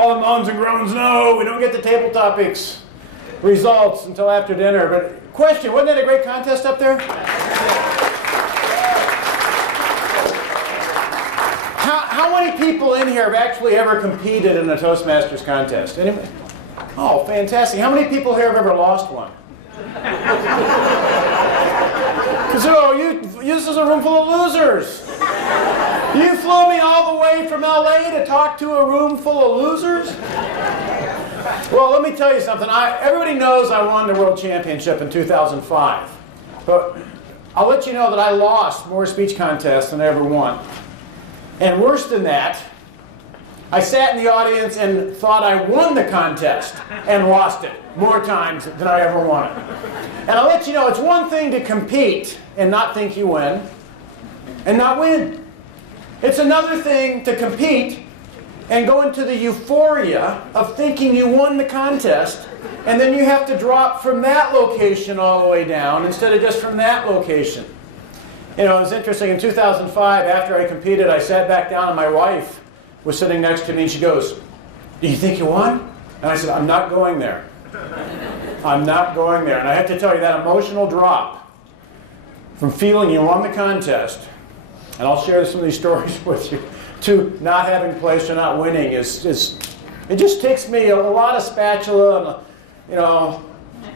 All the moans and groans, no, we don't get the table topics results until after dinner. But question, wasn't that a great contest up there? How many people in here have actually ever competed in a Toastmasters contest? Anybody? Oh, fantastic. How many people here have ever lost one? Because this is a room full of losers. You flew me all the way from LA to talk to a room full of losers? Well, let me tell you something. Everybody knows I won the World Championship in 2005. But I'll let you know that I lost more speech contests than I ever won. And worse than that, I sat in the audience and thought I won the contest and lost it more times than I ever won it. And I'll let you know, it's one thing to compete and not think you win and not win. It's another thing to compete and go into the euphoria of thinking you won the contest, and then you have to drop from that location all the way down instead of just from that location. You know, it was interesting. In 2005, after I competed, I sat back down and my wife was sitting next to me and she goes, "Do you think you won?" And I said, "I'm not going there. I'm not going there." And I have to tell you, that emotional drop from feeling you won the contest, and I'll share some of these stories with you, to not having place or not winning it just takes me a lot of spatula and a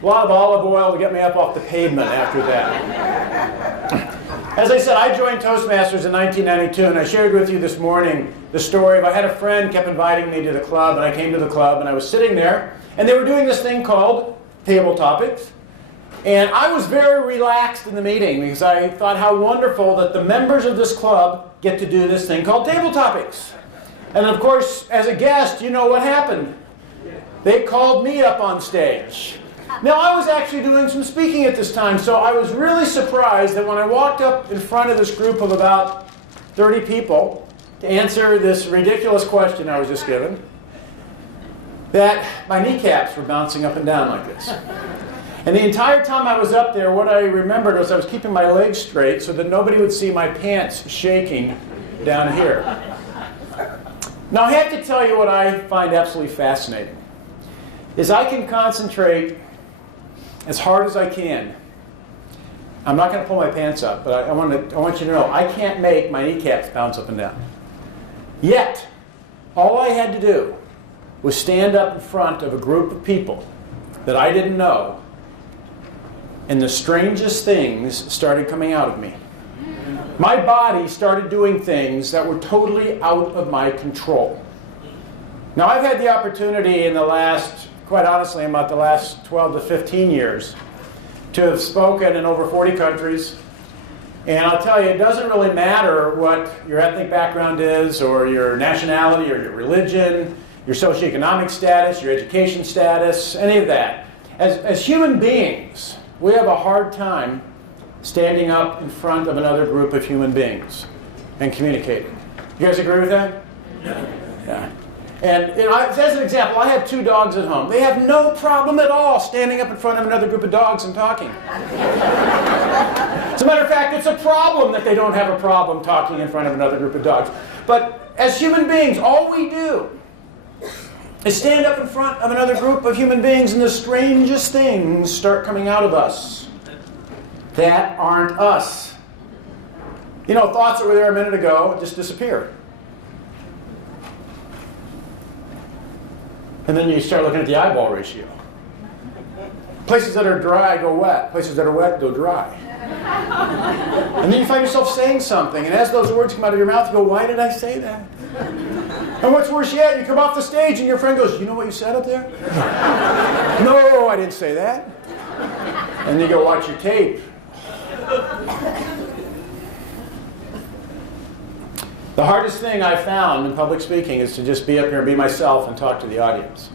lot of olive oil to get me up off the pavement after that. As I said, I joined Toastmasters in 1992, and I shared with you this morning the story of I had a friend kept inviting me to the club, and I came to the club, and I was sitting there, and they were doing this thing called Table Topics. And I was very relaxed in the meeting because I thought how wonderful that the members of this club get to do this thing called Table Topics. And of course, as a guest, you know what happened. They called me up on stage. Now, I was actually doing some speaking at this time, so I was really surprised that when I walked up in front of this group of about 30 people to answer this ridiculous question I was just given, that my kneecaps were bouncing up and down like this. And the entire time I was up there, what I remembered was I was keeping my legs straight so that nobody would see my pants shaking down here. Now, I have to tell you what I find absolutely fascinating, is I can concentrate as hard as I can. I'm not going to pull my pants up, but I want you to know, I can't make my kneecaps bounce up and down. Yet, all I had to do was stand up in front of a group of people that I didn't know, and the strangest things started coming out of me. My body started doing things that were totally out of my control. Now, I've had the opportunity in the last, quite honestly, about the last 12 to 15 years, to have spoken in over 40 countries. And I'll tell you, it doesn't really matter what your ethnic background is, or your nationality, or your religion, your socioeconomic status, your education status, any of that. As human beings, we have a hard time standing up in front of another group of human beings and communicating. You guys agree with that? Yeah. And as an example, I have 2 dogs at home. They have no problem at all standing up in front of another group of dogs and talking. As a matter of fact, it's a problem that they don't have a problem talking in front of another group of dogs. But as human beings, all we do is stand up in front of another group of human beings, and the strangest things start coming out of us that aren't us. You know, thoughts that were there a minute ago just disappear. And then you start looking at the eyeball ratio. Places that are dry go wet. Places that are wet go dry. And then you find yourself saying something, and as those words come out of your mouth, you go, "Why did I say that?" And what's worse yet, you come off the stage and your friend goes, "You know what you said up there?" "No, I didn't say that." And you go watch your tape. The hardest thing I've found in public speaking is to just be up here and be myself and talk to the audience.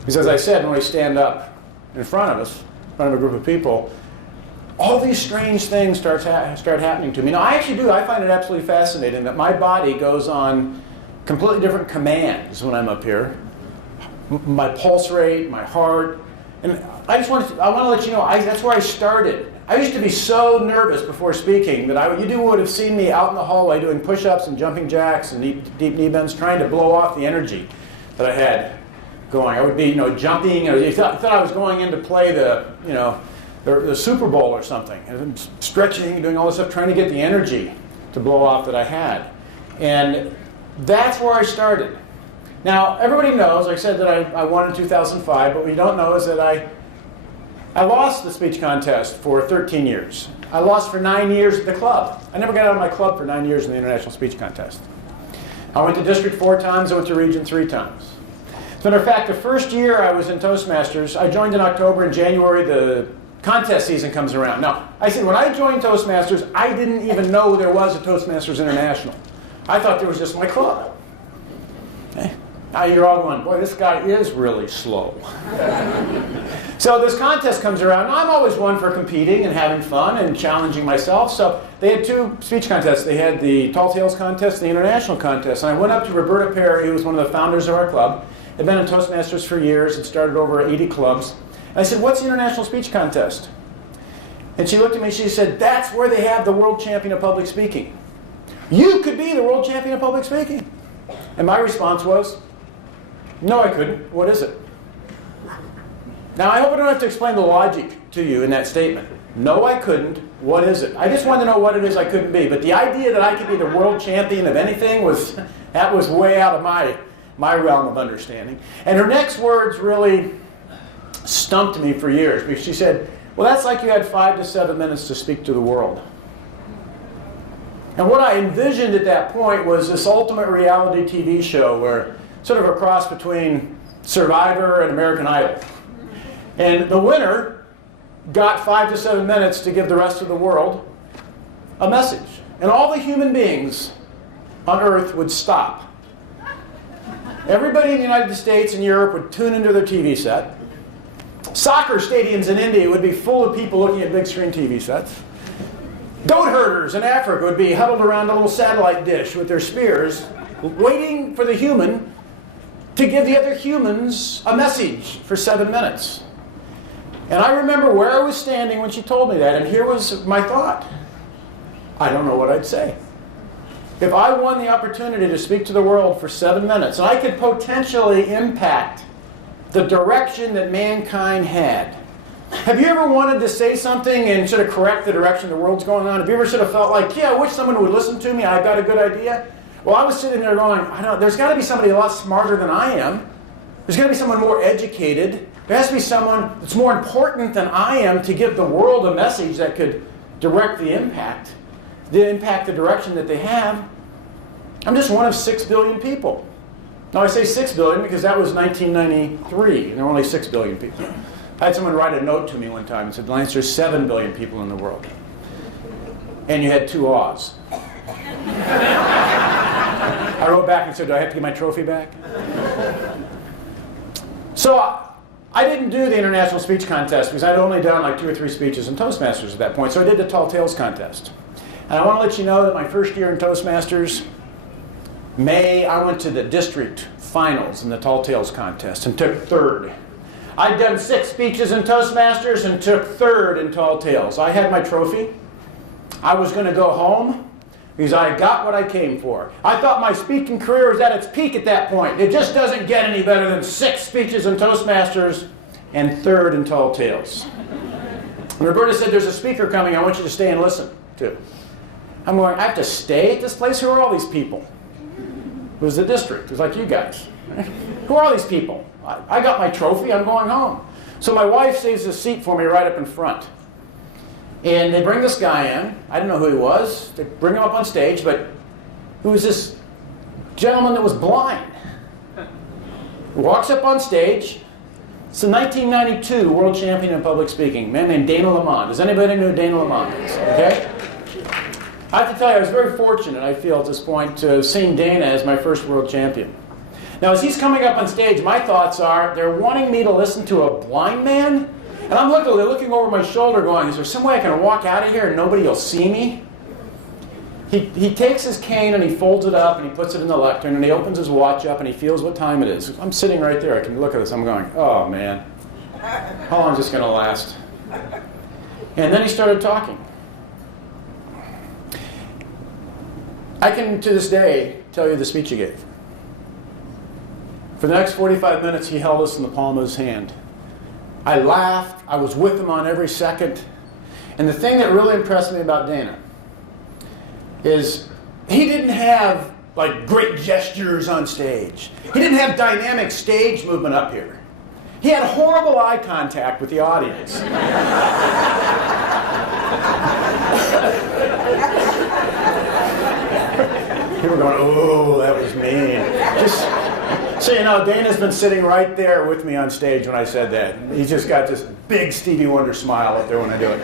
Because as I said, when we stand up in front of us, in front of a group of people, all these strange things start happening to me. Now, I find it absolutely fascinating that my body goes on completely different commands when I'm up here. My pulse rate, my heart. And I want to let you know, that's where I started. I used to be so nervous before speaking that you would have seen me out in the hallway doing push-ups and jumping jacks and deep knee bends, trying to blow off the energy that I had going. I would be, jumping. You thought I was going in to play the Super Bowl or something, and stretching and doing all this stuff, trying to get the energy to blow off that I had. And that's where I started. Now, everybody knows, like I said, that I won in 2005, but what you don't know is that I lost the speech contest for 13 years. I lost for 9 years at the club. I never got out of my club for 9 years in the International Speech Contest. I went to District 4 times, I went to Region 3 times. As a matter of fact, the first year I was in Toastmasters, I joined in October. In January, the contest season comes around. Now, I said, when I joined Toastmasters, I didn't even know there was a Toastmasters International. I thought there was just my club. Okay? Now you're all going, boy, this guy is really slow. So this contest comes around. Now, I'm always one for competing and having fun and challenging myself. So they had two speech contests. They had the Tall Tales contest and the International contest. And I went up to Roberta Perry, who was one of the founders of our club. Had been in Toastmasters for years and started over 80 clubs. And I said, what's the International Speech Contest? And she looked at me and she said, that's where they have the world champion of public speaking. You could be the world champion of public speaking. And my response was, no, I couldn't. What is it? Now, I hope I don't have to explain the logic to you in that statement. No, I couldn't. What is it? I just wanted to know what it is I couldn't be. But the idea that I could be the world champion of anything was way out of my realm of understanding. And her next words really stumped me for years, because she said, well, that's like you had 5 to 7 minutes to speak to the world. And what I envisioned at that point was this ultimate reality TV show where sort of a cross between Survivor and American Idol. And the winner got 5 to 7 minutes to give the rest of the world a message. And all the human beings on Earth would stop. Everybody in the United States and Europe would tune into their TV set. Soccer stadiums in India would be full of people looking at big screen TV sets. Goat herders in Africa would be huddled around a little satellite dish with their spears, waiting for the human to give the other humans a message for 7 minutes. And I remember where I was standing when she told me that, and here was my thought. I don't know what I'd say. If I won the opportunity to speak to the world for 7 minutes, and I could potentially impact the direction that mankind had. Have you ever wanted to say something and sort of correct the direction the world's going on? Have you ever sort of felt like, yeah, I wish someone would listen to me, I've got a good idea? Well, I was sitting there going, there's got to be somebody a lot smarter than I am. There's got to be someone more educated. There has to be someone that's more important than I am to give the world a message that could direct the impact the direction that they have. I'm just one of 6 billion people. Now, I say 6 billion because that was 1993, and there were only 6 billion people. I had someone write a note to me one time and said, Lance, there's 7 billion people in the world. And you had 2 O's. I wrote back and said, do I have to get my trophy back? So I didn't do the International Speech Contest because I'd only done like 2 or 3 speeches in Toastmasters at that point. So I did the Tall Tales Contest. And I want to let you know that my first year in Toastmasters, I went to the district finals in the Tall Tales Contest and took 3rd. I'd done 6 speeches in Toastmasters and took 3rd in Tall Tales. I had my trophy. I was going to go home because I got what I came for. I thought my speaking career was at its peak at that point. It just doesn't get any better than 6 speeches in Toastmasters and 3rd in Tall Tales. And Roberta said, there's a speaker coming I want you to stay and listen to. I'm going, I have to stay at this place? Who are all these people? It was the district. It was like you guys. Who are all these people? I got my trophy. I'm going home. So my wife saves a seat for me right up in front. And they bring this guy in. I didn't know who he was. They bring him up on stage, but who was this gentleman that was blind? He walks up on stage. It's the 1992 world champion in public speaking, a man named Dana Lamont. Does anybody know who Dana Lamont is? Okay? I have to tell you, I was very fortunate, I feel, at this point, to have seen Dana as my first world champion. Now, as he's coming up on stage, my thoughts are, they're wanting me to listen to a blind man? And I'm looking over my shoulder going, is there some way I can walk out of here and nobody will see me? He takes his cane and he folds it up and he puts it in the lectern and he opens his watch up and he feels what time it is. I'm sitting right there. I can look at this. I'm going, oh, man. How long is this going to last? And then he started talking. I can, to this day, tell you the speech he gave. For the next 45 minutes, he held us in the palm of his hand. I laughed. I was with him on every second. And the thing that really impressed me about Dana is he didn't have like great gestures on stage. He didn't have dynamic stage movement up here. He had horrible eye contact with the audience. People were going, oh, that was mean. Just so you know, Dana's been sitting right there with me on stage when I said that. He's just got this big Stevie Wonder smile up there when I do it.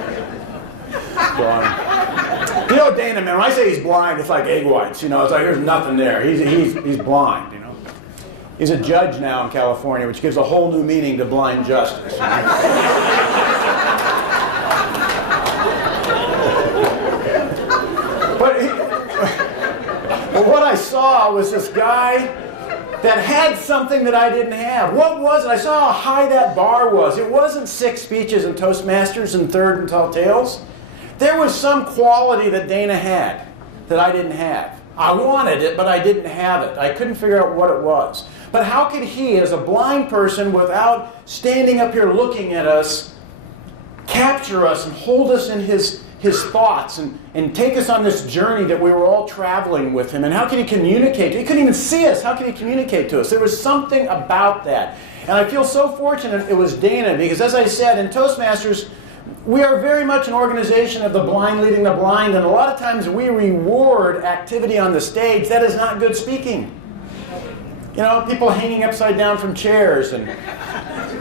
Blind. You know Dana, man, when I say he's blind, it's like egg whites. You know, it's like there's nothing there. He's blind, you know. He's a judge now in California, which gives a whole new meaning to blind justice. You know? But what I saw was this guy that had something that I didn't have. What was it? I saw how high that bar was. It wasn't 6 speeches in Toastmasters and third and tall tales. There was some quality that Dana had that I didn't have. I wanted it, but I didn't have it. I couldn't figure out what it was. But how could he, as a blind person, without standing up here looking at us, capture us and hold us in his thoughts and take us on this journey that we were all traveling with him? And how could he communicate? He couldn't even see us. How could he communicate to us? There was something about that. And I feel so fortunate it was Dana, because as I said, in Toastmasters, we are very much an organization of the blind leading the blind, and a lot of times we reward activity on the stage that is not good speaking. You know, people hanging upside down from chairs and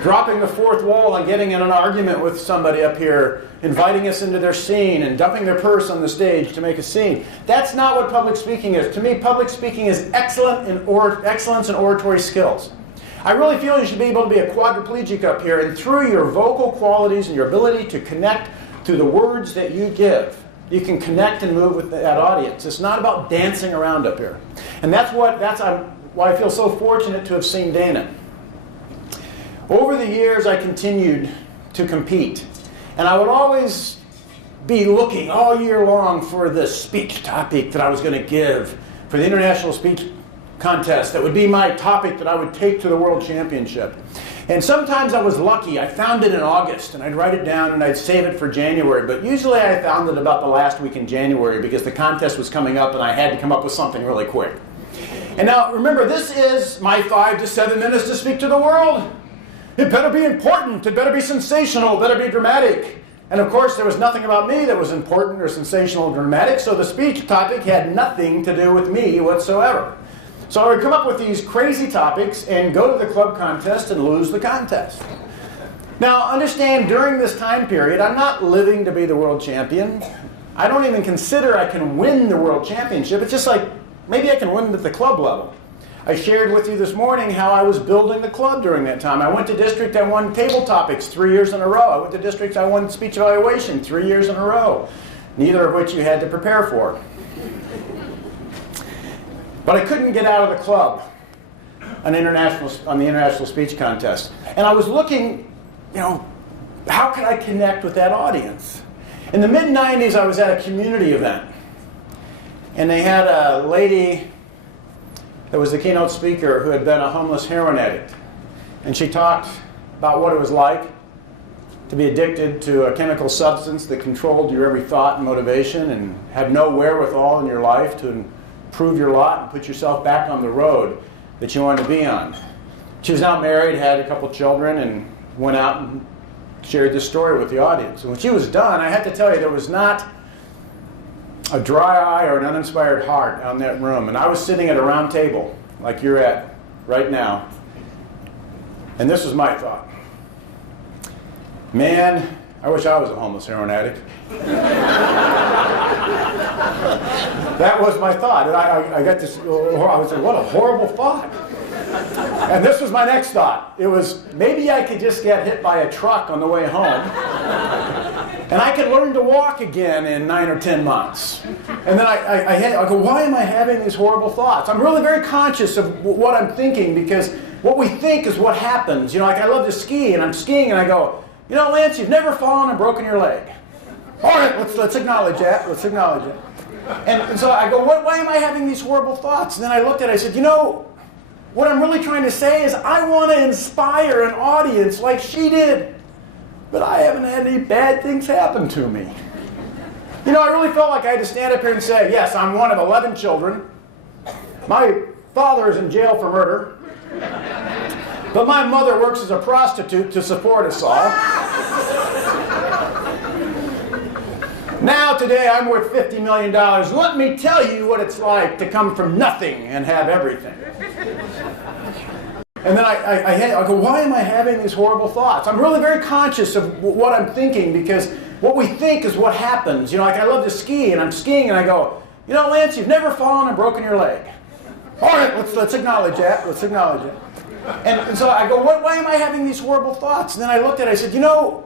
dropping the fourth wall and getting in an argument with somebody up here, inviting us into their scene and dumping their purse on the stage to make a scene. That's not what public speaking is. To me, public speaking is excellence in oratory skills. I really feel you should be able to be a quadriplegic up here, and through your vocal qualities and your ability to connect through the words that you give, you can connect and move with that audience. It's not about dancing around up here. And that's why I feel so fortunate to have seen Dana. Over the years, I continued to compete. And I would always be looking all year long for the speech topic that I was going to give for the International Speech Contest that would be my topic that I would take to the World Championship. And sometimes I was lucky. I found it in August, and I'd write it down, and I'd save it for January. But usually I found it about the last week in January because the contest was coming up, and I had to come up with something really quick. And now, remember, this is my 5 to 7 minutes to speak to the world. It better be important. It better be sensational. It better be dramatic. And of course, there was nothing about me that was important or sensational or dramatic, so the speech topic had nothing to do with me whatsoever. So I would come up with these crazy topics and go to the club contest and lose the contest. Now, understand, during this time period, I'm not living to be the world champion. I don't even consider I can win the world championship. It's just like, maybe I can win at the club level. I shared with you this morning how I was building the club during that time. I went to district, I won table topics 3 years in a row. I went to district, I won speech evaluation 3 years in a row, neither of which you had to prepare for. But I couldn't get out of the club on the International Speech Contest. And I was looking, you know, how could I connect with that audience? In the mid-90s, I was at a community event. And they had a lady that was the keynote speaker who had been a homeless heroin addict. And she talked about what it was like to be addicted to a chemical substance that controlled your every thought and motivation and have no wherewithal in your life to improve your lot and put yourself back on the road that you wanted to be on. She was now married, had a couple children, and went out and shared this story with the audience. And when she was done, I have to tell you, there was not a dry eye or an uninspired heart on that room. And I was sitting at a round table, like you're at right now. And this was my thought. Man, I wish I was a homeless heroin addict. That was my thought. And I got this, I was like, what a horrible thought. And this was my next thought. It was, maybe I could just get hit by a truck on the way home. And I could learn to walk again in 9 or 10 months. And then I go, why am I having these horrible thoughts? I'm really very conscious of what I'm thinking, because what we think is what happens. You know, like I love to ski, and I'm skiing, and I go, you know, Lance, you've never fallen and broken your leg. All right, let's acknowledge that. Let's acknowledge it. And so I go, why am I having these horrible thoughts? And then I looked at it, I said, you know, what I'm really trying to say is I want to inspire an audience like she did. But I haven't had any bad things happen to me. You know, I really felt like I had to stand up here and say, yes, I'm one of 11 children. My father is in jail for murder. But my mother works as a prostitute to support us all. Now, today, I'm worth $50 million. Let me tell you what it's like to come from nothing and have everything. And then I go, why am I having these horrible thoughts? I'm really very conscious of what I'm thinking, because what we think is what happens. You know, like I love to ski, and I'm skiing, and I go, you know, Lance, you've never fallen and broken your leg. All right, let's acknowledge that. Let's acknowledge it. And so I go, why am I having these horrible thoughts? And then I looked at it, I said, you know,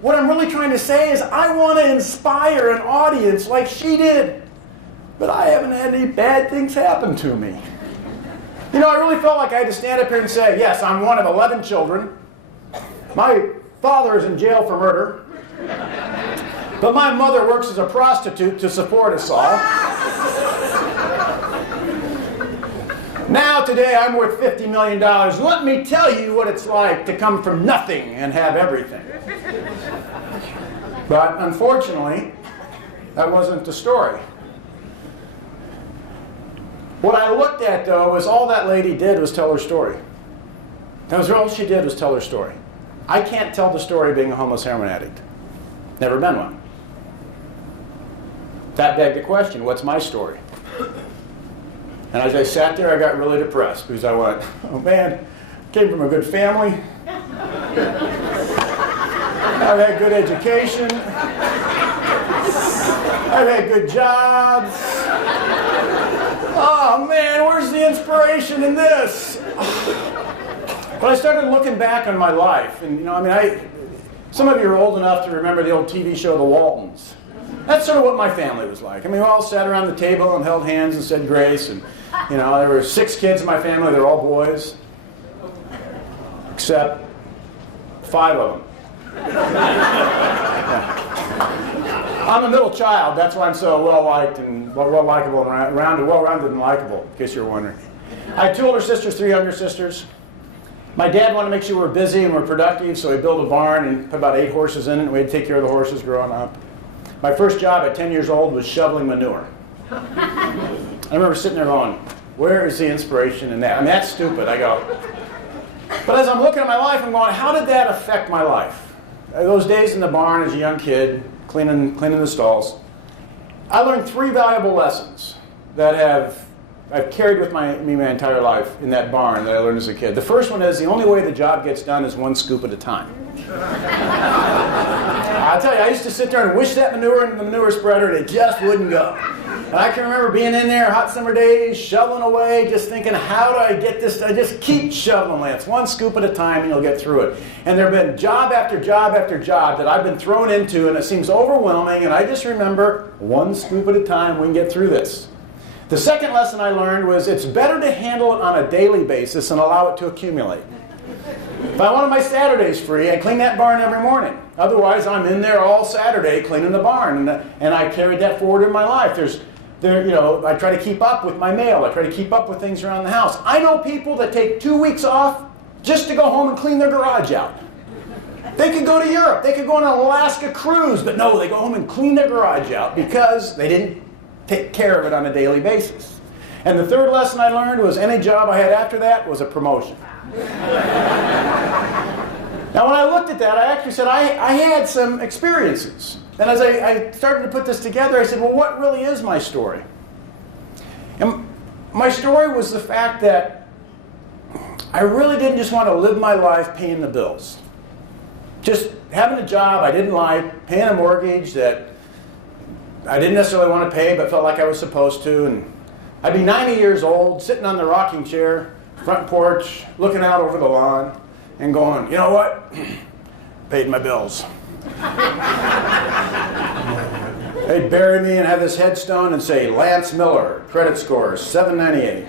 what I'm really trying to say is I want to inspire an audience like she did. But I haven't had any bad things happen to me. You know, I really felt like I had to stand up here and say, yes, I'm one of 11 children. My father is in jail for murder. But my mother works as a prostitute to support us all. Now, today, I'm worth $50 million. Let me tell you what it's like to come from nothing and have everything. But unfortunately, that wasn't the story. What I looked at, though, was all that lady did was tell her story. That was all she did was tell her story. I can't tell the story of being a homeless heroin addict. Never been one. That begged the question, what's my story? And as I sat there, I got really depressed because I went, oh man, came from a good family. I've had good education. I've had good jobs. Oh man, where's the inspiration in this? But I started looking back on my life, and you know, I mean, some of you are old enough to remember the old TV show The Waltons. That's sort of what my family was like. I mean, we all sat around the table and held hands and said grace, and you know, there were 6 kids in my family. They're all boys, except 5 of them. Yeah. I'm the middle child. That's why I'm so well-liked and well-likable and well-rounded and likable, in case you're wondering. I had 2 older sisters, 3 younger sisters. My dad wanted to make sure we were busy and we're productive, so he built a barn and put about 8 horses in it, and we had to take care of the horses growing up. My first job at 10 years old was shoveling manure. I remember sitting there going, where is the inspiration in that? I mean, that's stupid. I go. But as I'm looking at my life, I'm going, how did that affect my life? Those days in the barn as a young kid, cleaning the stalls, I learned 3 valuable lessons that I've carried with me my entire life in that barn that I learned as a kid. The first one is the only way the job gets done is 1 scoop at a time. I'll tell you, I used to sit there and wish that manure in the manure spreader and it just wouldn't go. And I can remember being in there hot summer days, shoveling away, just thinking, how do I get this? I just keep shoveling, Lance, 1 scoop at a time and you'll get through it. And there have been job after job after job that I've been thrown into and it seems overwhelming, and I just remember 1 scoop at a time, we can get through this. The second lesson I learned was it's better to handle it on a daily basis and allow it to accumulate. If I wanted my Saturdays free, I clean that barn every morning. Otherwise, I'm in there all Saturday cleaning the barn, and I carried that forward in my life. I try to keep up with my mail. I try to keep up with things around the house. I know people that take 2 weeks off just to go home and clean their garage out. They could go to Europe. They could go on an Alaska cruise, but no, they go home and clean their garage out because they didn't take care of it on a daily basis. And the third lesson I learned was any job I had after that was a promotion. Now, when I looked at that, I actually said I had some experiences. And as I started to put this together, I said, well, what really is my story? And my story was the fact that I really didn't just want to live my life paying the bills. Just having a job I didn't like, paying a mortgage that I didn't necessarily want to pay but felt like I was supposed to. And I'd be 90 years old, sitting on the rocking chair, front porch, looking out over the lawn, and going, you know what? Paid my bills. They'd bury me and have this headstone and say, Lance Miller, credit score 798.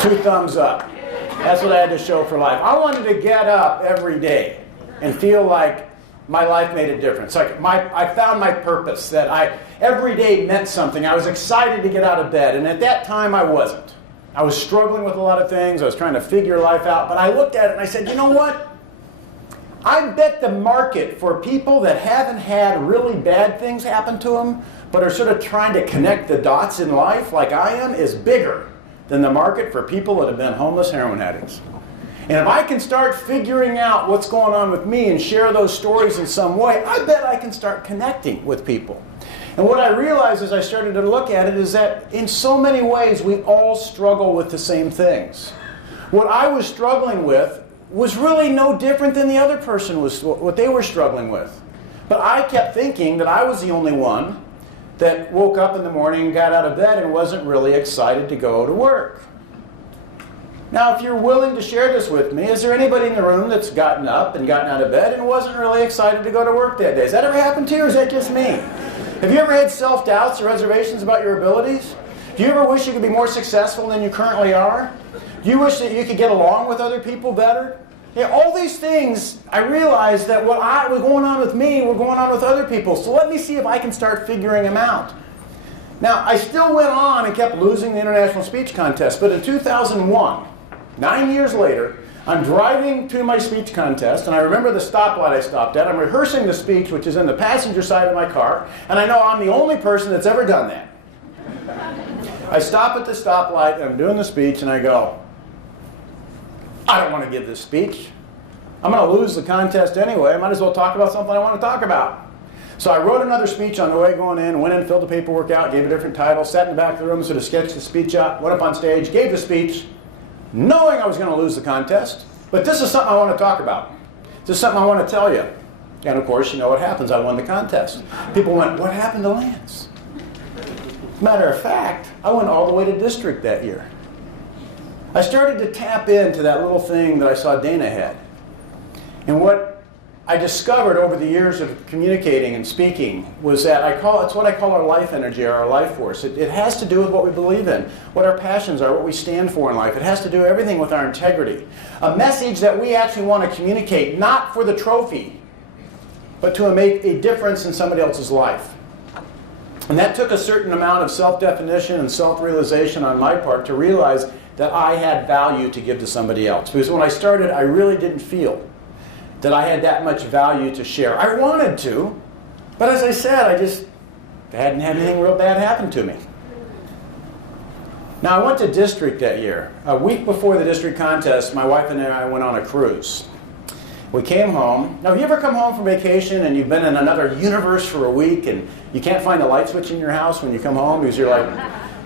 2 thumbs up. That's what I had to show for life. I wanted to get up every day and feel like my life made a difference. Like I found my purpose, that every day meant something. I was excited to get out of bed, and at that time I wasn't. I was struggling with a lot of things. I was trying to figure life out. But I looked at it and I said, you know what? I bet the market for people that haven't had really bad things happen to them, but are sort of trying to connect the dots in life like I am, is bigger than the market for people that have been homeless heroin addicts. And if I can start figuring out what's going on with me and share those stories in some way, I bet I can start connecting with people. And what I realized as I started to look at it is that in so many ways we all struggle with the same things. What I was struggling with was really no different than the other person was, what they were struggling with. But I kept thinking that I was the only one that woke up in the morning and got out of bed and wasn't really excited to go to work. Now, if you're willing to share this with me, is there anybody in the room that's gotten up and gotten out of bed and wasn't really excited to go to work that day? Has that ever happened to you, or is that just me? Have you ever had self-doubts or reservations about your abilities? Do you ever wish you could be more successful than you currently are? Do you wish that you could get along with other people better? Yeah, all these things, I realized that what was going on with me were going on with other people. So let me see if I can start figuring them out. Now, I still went on and kept losing the International Speech Contest. But in 2001, 9 years later, I'm driving to my speech contest, and I remember the stoplight I stopped at. I'm rehearsing the speech, which is in the passenger side of my car, and I know I'm the only person that's ever done that. I stop at the stoplight, and I'm doing the speech, and I go, I don't want to give this speech. I'm going to lose the contest anyway. I might as well talk about something I want to talk about. So I wrote another speech on the way going in, went in, filled the paperwork out, gave a different title, sat in the back of the room, sort of sketched the speech out, went up on stage, gave the speech, knowing I was going to lose the contest. But this is something I want to talk about. This is something I want to tell you. And of course, you know what happens. I won the contest. People went, what happened to Lance? As a matter of fact, I went all the way to district that year. I started to tap into that little thing that I saw Dana had. And what I discovered over the years of communicating and speaking was that it's what I call our life energy, or our life force. It has to do with what we believe in, what our passions are, what we stand for in life. It has to do everything with our integrity. A message that we actually want to communicate, not for the trophy, but to make a difference in somebody else's life. And that took a certain amount of self-definition and self-realization on my part to realize that I had value to give to somebody else. Because when I started, I really didn't feel that I had that much value to share. I wanted to, but as I said, I hadn't had anything real bad happen to me. Now, I went to district that year. A week before the district contest, my wife and I went on a cruise. We came home. Now, have you ever come home from vacation and you've been in another universe for a week and you can't find the light switch in your house when you come home because you're like,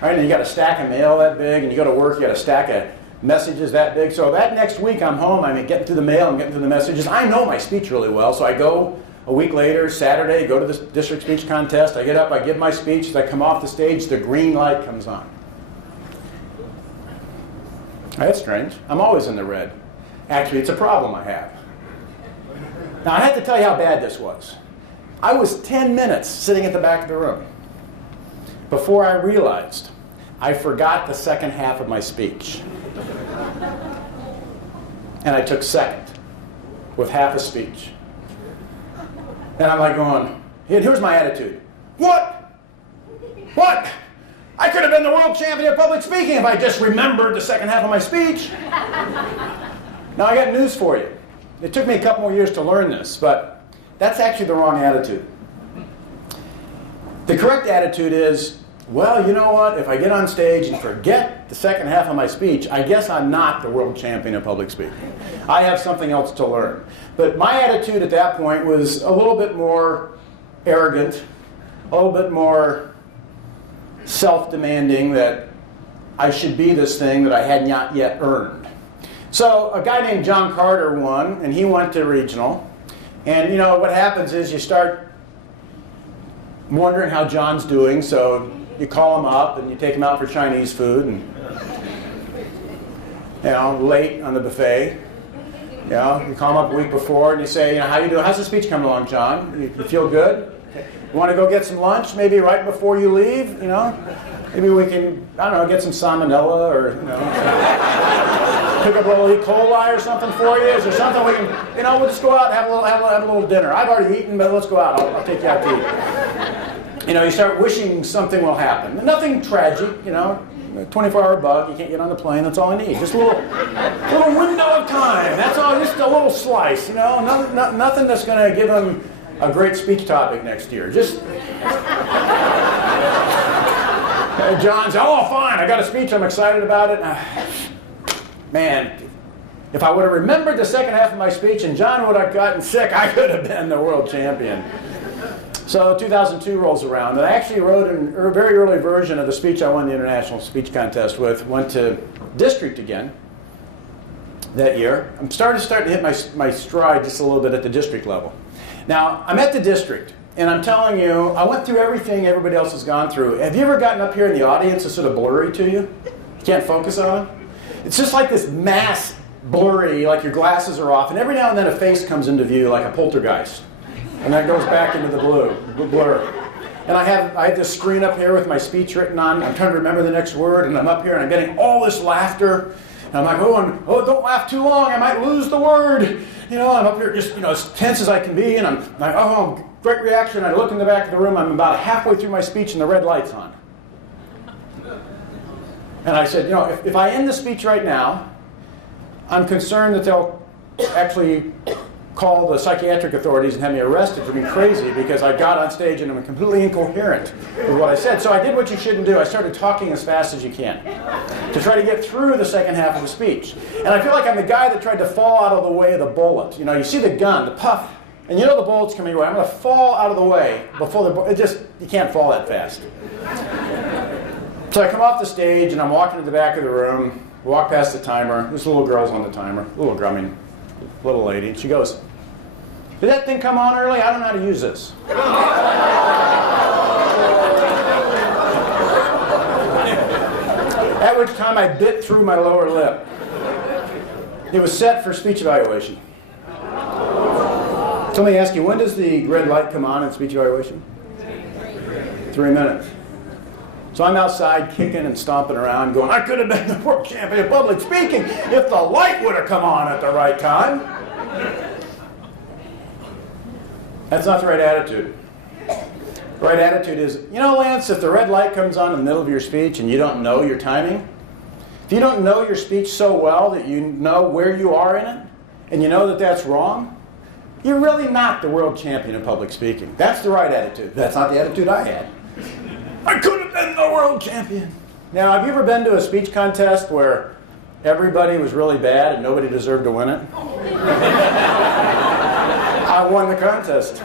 right, and you got a stack of mail that big, and you go to work, you got a stack of messages that big. So that next week I'm home, I'm getting through the mail, I'm getting through the messages. I know my speech really well, so I go a week later, Saturday, go to the district speech contest. I get up, I give my speech. As I come off the stage, the green light comes on. That's strange. I'm always in the red. Actually, it's a problem I have. Now, I have to tell you how bad this was. I was 10 minutes sitting at the back of the room before I realized I forgot the second half of my speech. And I took second with half a speech. And I'm like going, here's my attitude. What? What? I could have been the world champion of public speaking if I just remembered the second half of my speech. Now, I got news for you. It took me a couple more years to learn this, but that's actually the wrong attitude. The correct attitude is, well, you know what? If I get on stage and forget the second half of my speech, I guess I'm not the world champion of public speaking. I have something else to learn. But my attitude at that point was a little bit more arrogant, a little bit more self-demanding, that I should be this thing that I had not yet earned. So a guy named John Carter won, and he went to regional. And you know what happens is you start wondering how John's doing, so you call him up and you take him out for Chinese food, and late on the buffet. You call him up a week before and you say, how you doing? How's the speech coming along, John? You feel good? You want to go get some lunch maybe right before you leave? Maybe we can, I don't know, get some salmonella or pick up a little E. coli or something for you. Is there something we can, we'll just go out and have a little dinner. I've already eaten, but let's go out. I'll take you out to eat. You start wishing something will happen. Nothing tragic, a 24-hour bug. You can't get on the plane. That's all I need. Just a little window of time. That's all. Just a little slice. You know, nothing that's going to give them a great speech topic next year. Just John said, "Oh, fine. I got a speech. I'm excited about it." Man, if I would have remembered the second half of my speech and John would have gotten sick, I could have been the world champion. So 2002 rolls around, and I actually wrote a very early version of the speech I won the International Speech Contest with. Went to district again that year. I'm starting to hit my stride just a little bit at the district level. Now, I'm at the district, and I'm telling you, I went through everything everybody else has gone through. Have you ever gotten up here in the audience that's sort of blurry to you? You can't focus on it? It's just like this mass blurry, like your glasses are off, and every now and then a face comes into view like a poltergeist. And that goes back into the blur. And I have this screen up here with my speech written on. I'm trying to remember the next word, and I'm up here and I'm getting all this laughter. And I'm like, oh, don't laugh too long, I might lose the word. You know, I'm up here just, as tense as I can be, and I'm like, oh, great reaction. I look in the back of the room, I'm about halfway through my speech and the red light's on. And I said, if I end the speech right now, I'm concerned that they'll actually call the psychiatric authorities and have me arrested for being crazy because I got on stage and I'm completely incoherent with what I said. So I did what you shouldn't do. I started talking as fast as you can to try to get through the second half of the speech. And I feel like I'm the guy that tried to fall out of the way of the bullet. You see the gun, the puff, and the bullet's coming your way. I'm going to fall out of the way before the bullet. You can't fall that fast. So I come off the stage and I'm walking to the back of the room, walk past the timer. This little girl's on the timer, little lady. And she goes, "Did that thing come on early? I don't know how to use this." At which time I bit through my lower lip. It was set for speech evaluation. So let me ask you, when does the red light come on in speech evaluation? 3 minutes. So I'm outside kicking and stomping around going, I could have been the world champion of public speaking if the light would have come on at the right time. That's not the right attitude. The right attitude is, Lance, if the red light comes on in the middle of your speech and you don't know your timing, if you don't know your speech so well that you know where you are in it, and you know that that's wrong, you're really not the world champion of public speaking. That's the right attitude. That's not the attitude I had. I could have been the world champion. Now, have you ever been to a speech contest where everybody was really bad and nobody deserved to win it? I won the contest.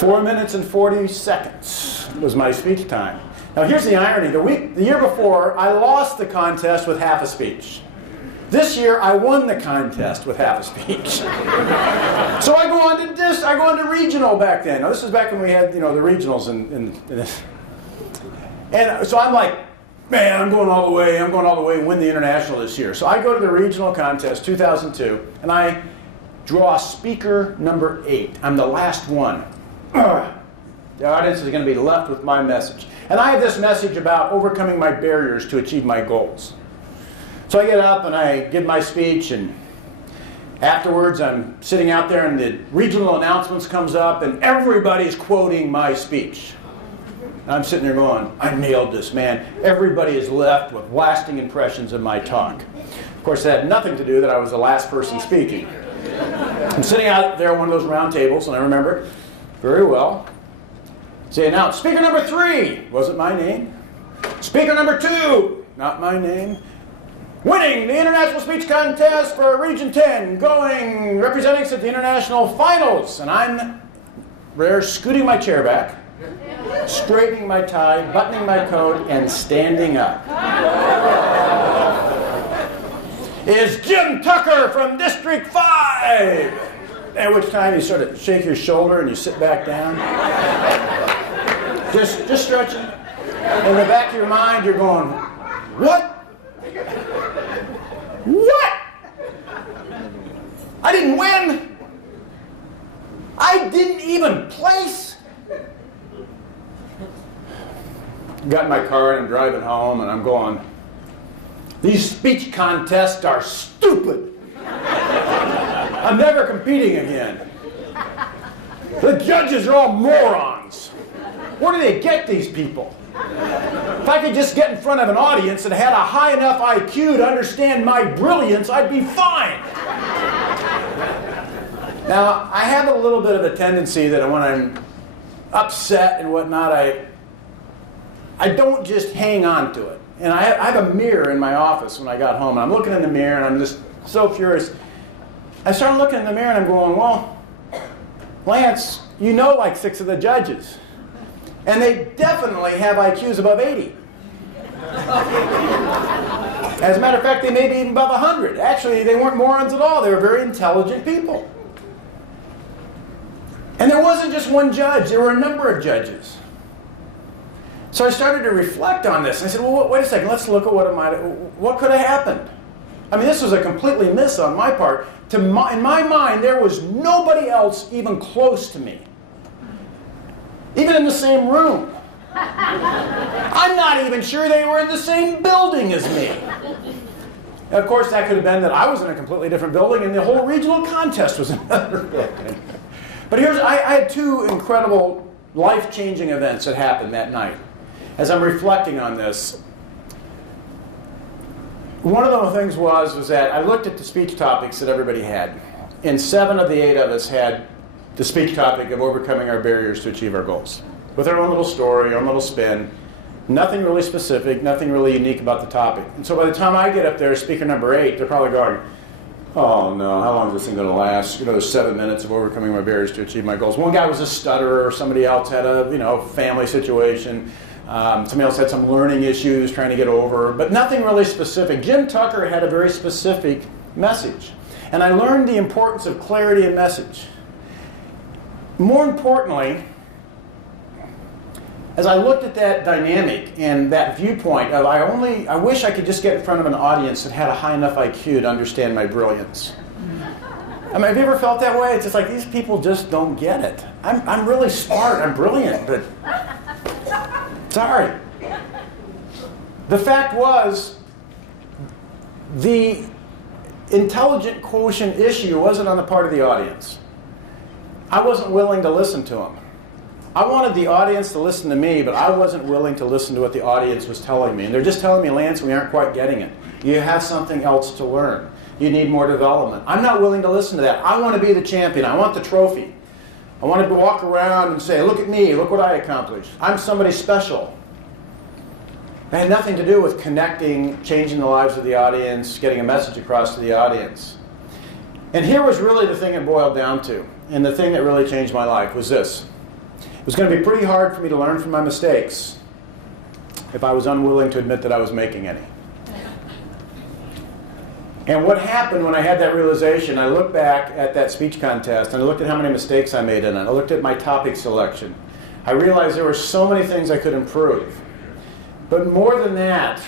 4 minutes and 40 seconds was my speech time. Now, here's the irony. The year before, I lost the contest with half a speech. This year, I won the contest with half a speech. So I go on to regional back then. Now, this is back when we had, the regionals in this. And so I'm like, man, I'm going all the way, win the international this year. So I go to the regional contest, 2002, and I draw speaker number 8. I'm the last one. The audience is going to be left with my message. And I have this message about overcoming my barriers to achieve my goals. So I get up and I give my speech, and afterwards I'm sitting out there and the regional announcements comes up and everybody's quoting my speech. And I'm sitting there going, I nailed this, man. Everybody is left with lasting impressions of my talk. Of course, that had nothing to do that I was the last person speaking. I'm sitting out there at one of those round tables, and I remember it very well. Say, now, speaker number 3, wasn't my name. Speaker number 2, not my name. Winning the International Speech Contest for Region 10, representing us at the International Finals. And I'm there scooting my chair back, straightening my tie, buttoning my coat, and standing up. Is Jim Tucker from District 5. At which time you sort of shake your shoulder and you sit back down. Just stretching. In the back of your mind, you're going, what? What? I didn't win. I didn't even place. Got in my car and I'm driving home and I'm going, these speech contests are stupid. I'm never competing again. The judges are all morons. Where do they get these people? If I could just get in front of an audience that had a high enough IQ to understand my brilliance, I'd be fine. Now, I have a little bit of a tendency that when I'm upset and whatnot, I don't just hang on to it. And I have a mirror in my office when I got home. And I'm looking in the mirror and I'm just so furious. I started looking in the mirror and I'm going, well, Lance, you know like 6 of the judges. And they definitely have IQs above 80. As a matter of fact, they may be even above 100. Actually, they weren't morons at all. They were very intelligent people. And there wasn't just one judge. There were a number of judges. So I started to reflect on this. I said, well, wait a second. Let's look at what could have happened. I mean, this was a completely miss on my part. In my mind, there was nobody else even close to me. Even in the same room. I'm not even sure they were in the same building as me. And of course, that could have been that I was in a completely different building and the whole regional contest was in another building. But I had 2 incredible life-changing events that happened that night. As I'm reflecting on this, one of the things was that I looked at the speech topics that everybody had. And 7 of the 8 of us had the speech topic of overcoming our barriers to achieve our goals. With our own little story, our own little spin. Nothing really specific, nothing really unique about the topic. And so by the time I get up there, speaker number 8, they're probably going, oh no, how long is this thing going to last? You know, there's 7 minutes of overcoming my barriers to achieve my goals. One guy was a stutterer, somebody else had a family situation. Somebody else had some learning issues trying to get over, but nothing really specific. Jim Tucker had a very specific message. And I learned the importance of clarity in message. More importantly, as I looked at that dynamic and that viewpoint of I wish I could just get in front of an audience that had a high enough IQ to understand my brilliance. I mean, have you ever felt that way? It's just like these people just don't get it. I'm really smart, I'm brilliant, but sorry. The fact was, the intelligent quotient issue wasn't on the part of the audience. I wasn't willing to listen to them. I wanted the audience to listen to me, but I wasn't willing to listen to what the audience was telling me. And they're just telling me, Lance, we aren't quite getting it. You have something else to learn. You need more development. I'm not willing to listen to that. I want to be the champion. I want the trophy. I want to walk around and say, look at me, look what I accomplished. I'm somebody special. It had nothing to do with connecting, changing the lives of the audience, getting a message across to the audience. And here was really the thing it boiled down to. And the thing that really changed my life was this. It was going to be pretty hard for me to learn from my mistakes if I was unwilling to admit that I was making any. And what happened when I had that realization, I looked back at that speech contest and I looked at how many mistakes I made in it. I looked at my topic selection. I realized there were so many things I could improve. But more than that,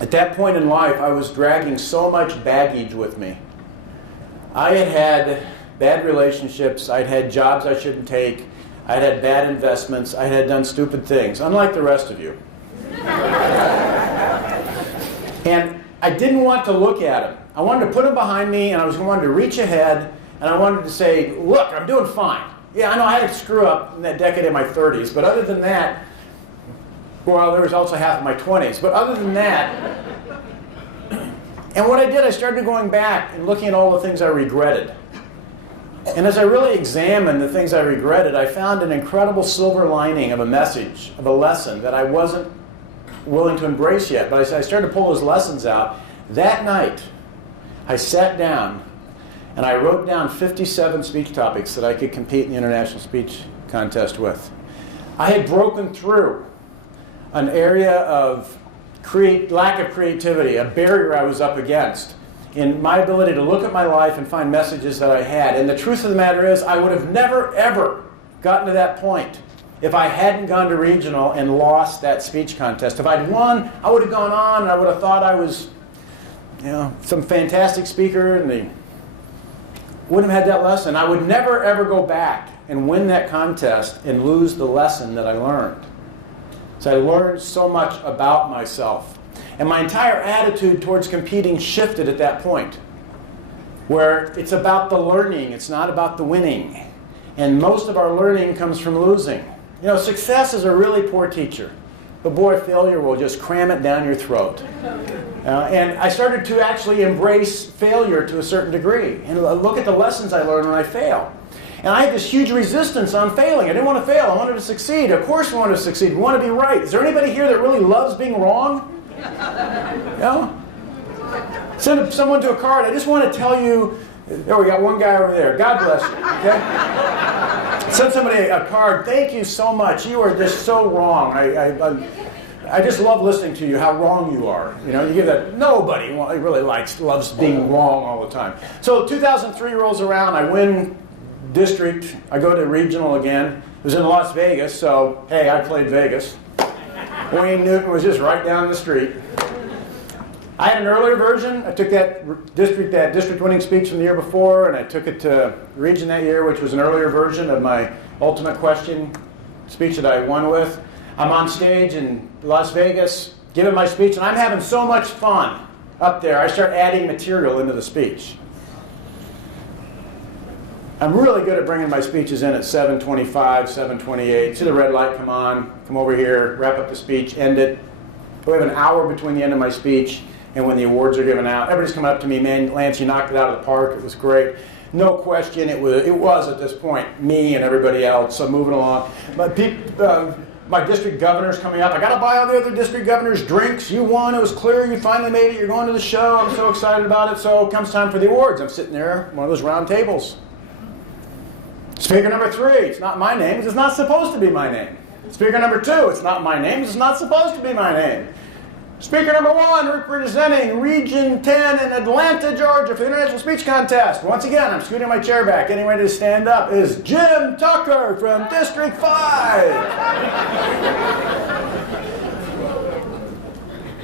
at that point in life, I was dragging so much baggage with me. I had had bad relationships. I'd had jobs I shouldn't take. I'd had bad investments. I had done stupid things, unlike the rest of you. And I didn't want to look at them. I wanted to put them behind me, and I wanted to reach ahead, and I wanted to say, look, I'm doing fine. Yeah, I know I had a screw up in that decade in my 30s, but other than that, well, there was also half of my 20s, but other than that, and what I did, I started going back and looking at all the things I regretted. And as I really examined the things I regretted, I found an incredible silver lining of a message, of a lesson that I wasn't willing to embrace yet. But I started to pull those lessons out. That night, I sat down and I wrote down 57 speech topics that I could compete in the International Speech Contest with. I had broken through an area of lack of creativity, a barrier I was up against in my ability to look at my life and find messages that I had. And the truth of the matter is, I would have never, ever gotten to that point if I hadn't gone to regional and lost that speech contest. If I'd won, I would have gone on and I would have thought I was, some fantastic speaker, and they wouldn't have had that lesson. I would never, ever go back and win that contest and lose the lesson that I learned. So I learned so much about myself. And my entire attitude towards competing shifted at that point, where it's about the learning, it's not about the winning. And most of our learning comes from losing. Success is a really poor teacher. But boy, failure will just cram it down your throat. And I started to actually embrace failure to a certain degree. And look at the lessons I learned when I fail. And I had this huge resistance on failing. I didn't want to fail. I wanted to succeed. Of course we want to succeed. We want to be right. Is there anybody here that really loves being wrong? No? Send someone to a card. I just want to tell you, there we got one guy over there. God bless you. Okay? Send somebody a card. Thank you so much. You are just so wrong. I just love listening to you, how wrong you are. You know, you give that. Nobody really loves being wrong all the time. So 2003 rolls around. I win district. I go to regional again. It was in Las Vegas, so hey, I played Vegas. Wayne Newton was just right down the street. I had an earlier version. I took that district winning speech from the year before, and I took it to region that year, which was an earlier version of my ultimate question speech that I won with. I'm on stage in Las Vegas giving my speech, and I'm having so much fun up there. I start adding material into the speech. I'm really good at bringing my speeches in at 7:25, 7:28. See the red light come on, come over here, wrap up the speech, end it. We have an hour between the end of my speech and when the awards are given out. Everybody's coming up to me, man, Lance, you knocked it out of the park. It was great. No question, it was at this point me and everybody else. So moving along. My district governor's coming up. I got to buy all the other district governors drinks. You won. It was clear. You finally made it. You're going to the show. I'm so excited about it. So it comes time for the awards. I'm sitting there, one of those round tables. Speaker number 3, it's not my name. It's not supposed to be my name. Speaker number 2, it's not my name. It's not supposed to be my name. Speaker number 1, representing Region 10 in Atlanta, Georgia for the International Speech Contest. Once again, I'm scooting my chair back, getting ready to stand up, is Jim Tucker from District 5.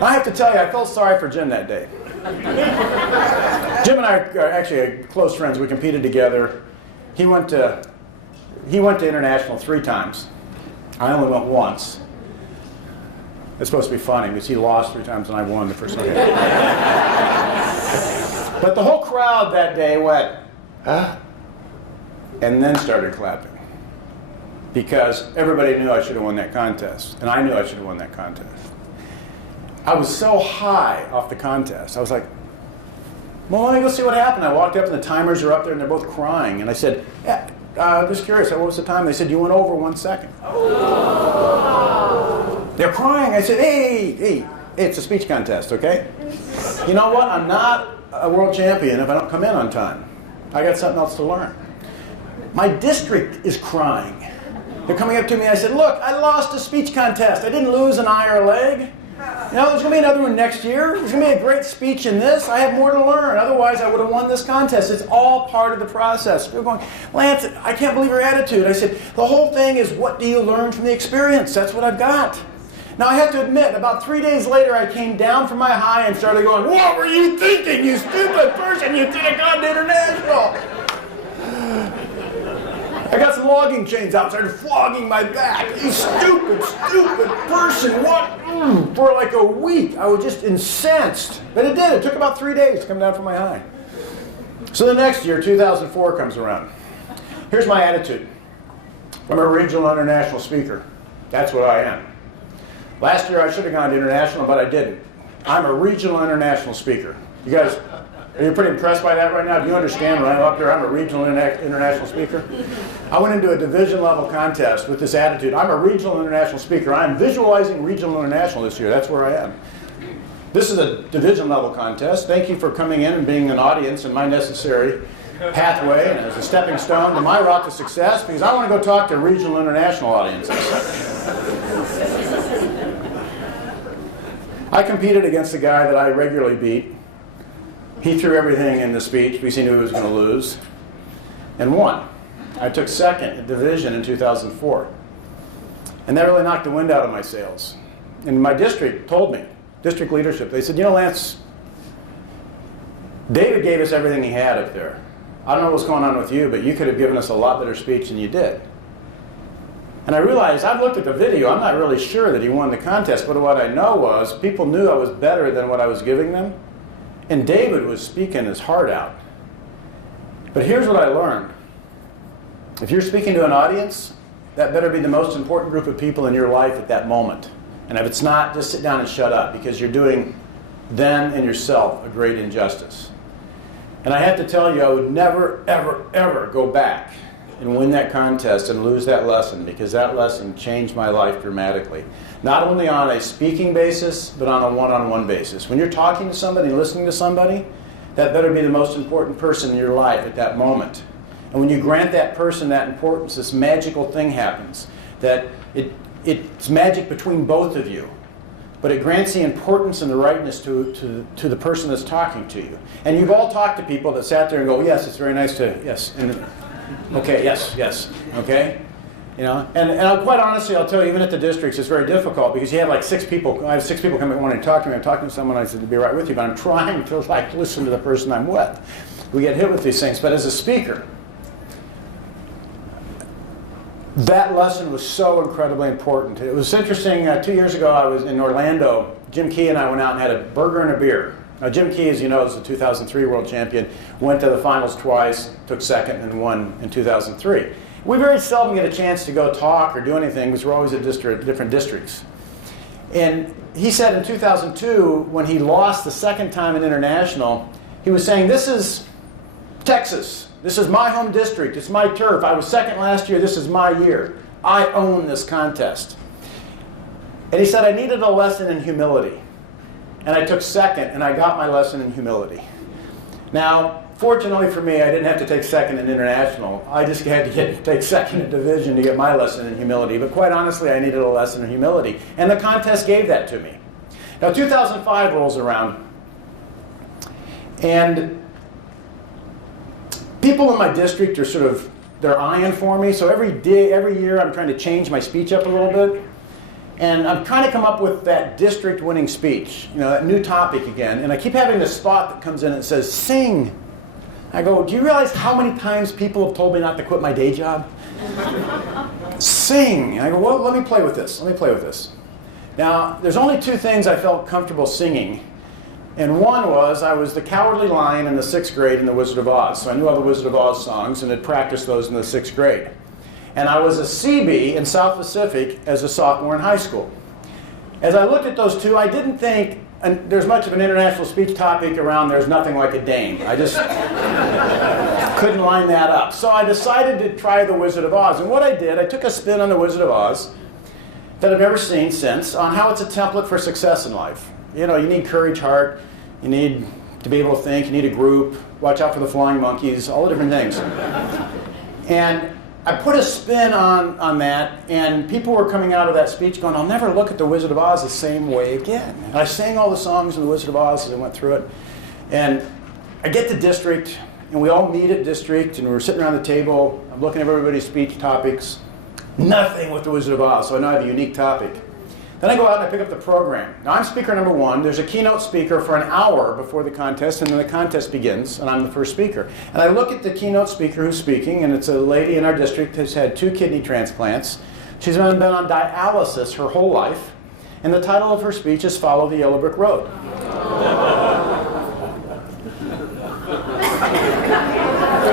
I have to tell you, I felt sorry for Jim that day. Jim and I are actually close friends. We competed together. He went to international 3 times. I only went once. It's supposed to be funny because he lost 3 times and I won the first time. But the whole crowd that day went, huh? And then started clapping. Because everybody knew I should have won that contest. And I knew I should have won that contest. I was so high off the contest. I was like, well, let me go see what happened. I walked up and the timers are up there and they're both crying. And I said, yeah, just curious, what was the time? They said, you went over 1 second. Oh. They're crying. I said, hey, it's a speech contest, okay? You know what? I'm not a world champion if I don't come in on time. I got something else to learn. My district is crying. They're coming up to me. I said, look, I lost a speech contest. I didn't lose an eye or a leg. You know, there's going to be another one next year. There's going to be a great speech in this. I have more to learn. Otherwise, I would have won this contest. It's all part of the process. People are going, Lance, I can't believe your attitude. I said, the whole thing is what do you learn from the experience? That's what I've got. Now, I have to admit, about 3 days later, I came down from my high and started going, what were you thinking, you stupid person? You could have gone to international. I got some logging chains out, started flogging my back. You stupid person. What? For like a week, I was just incensed. But it did. It took about 3 days to come down from my high. So the next year, 2004 comes around. Here's my attitude. I'm a regional international speaker. That's what I am. Last year, I should have gone to international, but I didn't. I'm a regional international speaker. You guys, are you pretty impressed by that right now? Do you understand when I'm up there, I'm a regional international speaker? I went into a division level contest with this attitude. I'm a regional international speaker. I'm visualizing regional international this year. That's where I am. This is a division level contest. Thank you for coming in and being an audience in my necessary pathway and as a stepping stone to my route to success because I want to go talk to regional international audiences. I competed against a guy that I regularly beat. He threw everything in the speech because he knew he was going to lose, and won. I took second at division in 2004. And that really knocked the wind out of my sails. And my district told me, district leadership, they said, you know, Lance, David gave us everything he had up there. I don't know what's going on with you, but you could have given us a lot better speech than you did. And I realized, I've looked at the video, I'm not really sure that he won the contest, but what I know was people knew I was better than what I was giving them. And David was speaking his heart out. But here's what I learned. If you're speaking to an audience, that better be the most important group of people in your life at that moment. And if it's not, just sit down and shut up, because you're doing them and yourself a great injustice. And I have to tell you, I would never, ever, ever go back and win that contest and lose that lesson, because that lesson changed my life dramatically. Not only on a speaking basis, but on a one-on-one basis. When you're talking to somebody, listening to somebody, that better be the most important person in your life at that moment. And when you grant that person that importance, this magical thing happens. That it's magic between both of you. But it grants the importance and the rightness to the person that's talking to you. And you've all talked to people that sat there and go, yes, it's very nice to, yes, and okay, yes, okay? You know, and quite honestly, I'll tell you, even at the districts, it's very difficult, because you have like 6 people. I have 6 people coming wanting to talk to me. I'm talking to someone, I said, to be right with you, but I'm trying to like listen to the person I'm with. We get hit with these things. But as a speaker, that lesson was so incredibly important. It was interesting, 2 years ago I was in Orlando. Jim Key and I went out and had a burger and a beer. Now Jim Key, as you know, is the 2003 world champion, went to the finals twice, took second and won in 2003. We very seldom get a chance to go talk or do anything, because we're always at different districts. And he said in 2002, when he lost the second time in international, he was saying, this is Texas. This is my home district. It's my turf. I was second last year. This is my year. I own this contest. And he said, I needed a lesson in humility. And I took second, and I got my lesson in humility. Now, fortunately for me, I didn't have to take second in international. I just had to take second in division to get my lesson in humility. But quite honestly, I needed a lesson in humility. And the contest gave that to me. Now, 2005 rolls around. And people in my district are they're eyeing for me. So every year, I'm trying to change my speech up a little bit. And I'm trying to come up with that district-winning speech, you know, that new topic again. And I keep having this spot that comes in and says, sing. I go, do you realize how many times people have told me not to quit my day job? Sing. And I go, well, let me play with this. Now, there's only 2 things I felt comfortable singing. And one was, I was the Cowardly Lion in the 6th grade in The Wizard of Oz. So I knew all the Wizard of Oz songs and had practiced those in the 6th grade. And I was a CB in South Pacific as a sophomore in high school. As I looked at those 2, I didn't think there's much of an international speech topic around There's Nothing Like a Dame. I just couldn't line that up. So I decided to try The Wizard of Oz. And what I did, I took a spin on The Wizard of Oz that I've never seen since, on how it's a template for success in life. You know, you need courage, heart, you need to be able to think, you need a group, watch out for the flying monkeys, all the different things. And I put a spin on that, and people were coming out of that speech going, I'll never look at The Wizard of Oz the same way again. And I sang all the songs in The Wizard of Oz as I went through it. And I get to district, and we all meet at district, and we're sitting around the table. I'm looking at everybody's speech topics. Nothing with The Wizard of Oz, so I know I have a unique topic. Then I go out and I pick up the program. Now I'm speaker number 1. There's a keynote speaker for an hour before the contest, and then the contest begins, and I'm the first speaker. And I look at the keynote speaker who's speaking, and it's a lady in our district who's had 2 kidney transplants. She's been on dialysis her whole life, and the title of her speech is Follow the Yellow Brick Road.